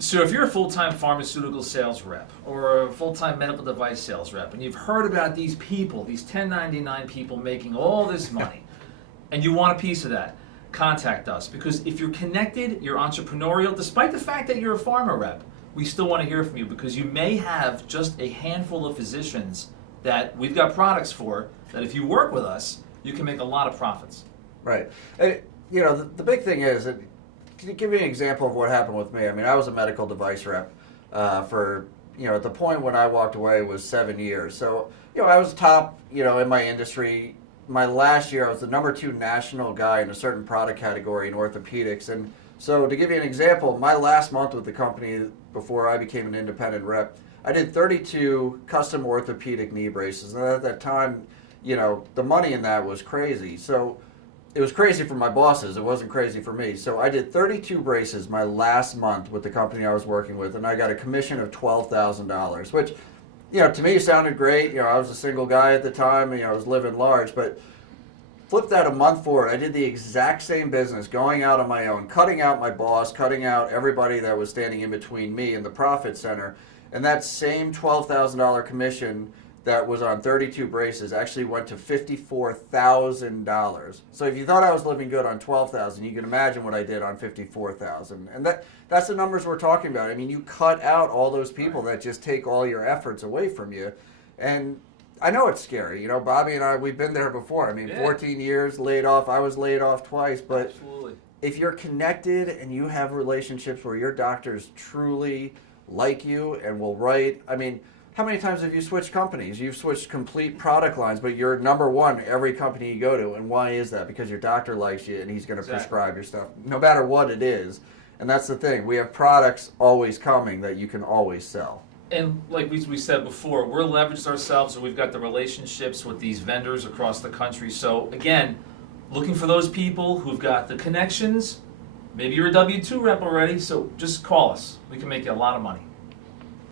So if you're a full-time pharmaceutical sales rep or a full-time medical device sales rep, and you've heard about these people, these 1099 people making all this money, and you want a piece of that, contact us. Because if you're connected, you're entrepreneurial, despite the fact that you're a pharma rep, we still want to hear from you, because you may have just a handful of physicians that we've got products for, that if you work with us, you can make a lot of profits. Right. And, the big thing is, to give you an example of what happened with me, I mean, I was a medical device rep for, at the point when I walked away was 7 years. So, I was top, in my industry. My last year, I was the #2 national guy in a certain product category in orthopedics. And so to give you an example, my last month with the company before I became an independent rep, I did 32 custom orthopedic knee braces. And at that time, the money in that was crazy. So it was crazy for my bosses. It wasn't crazy for me. So I did 32 braces my last month with the company I was working with, and I got a commission of $12,000, which, to me sounded great. I was a single guy at the time, and I was living large. But flip that a month forward, I did the exact same business, going out on my own, cutting out my boss, cutting out everybody that was standing in between me and the profit center. And that same $12,000 commission that was on 32 braces actually went to $54,000. So if you thought I was living good on $12,000, you can imagine what I did on $54,000. And that's the numbers we're talking about. I mean, you cut out all those people that just take all your efforts away from you. And I know it's scary. Bobby and I, we've been there before. I mean, 14 years laid off. I was laid off twice. But Absolutely. If you're connected and you have relationships where your doctors truly like you and will write, I mean, how many times have you switched companies? You've switched complete product lines, but you're #1 every company you go to. And why is that? Because your doctor likes you and he's going to prescribe your stuff, no matter what it is. And that's the thing. We have products always coming that you can always sell. And like we said before, we're leveraged ourselves, and we've got the relationships with these vendors across the country. So again, looking for those people who've got the connections. Maybe you're a W-2 rep already, so just call us. We can make you a lot of money.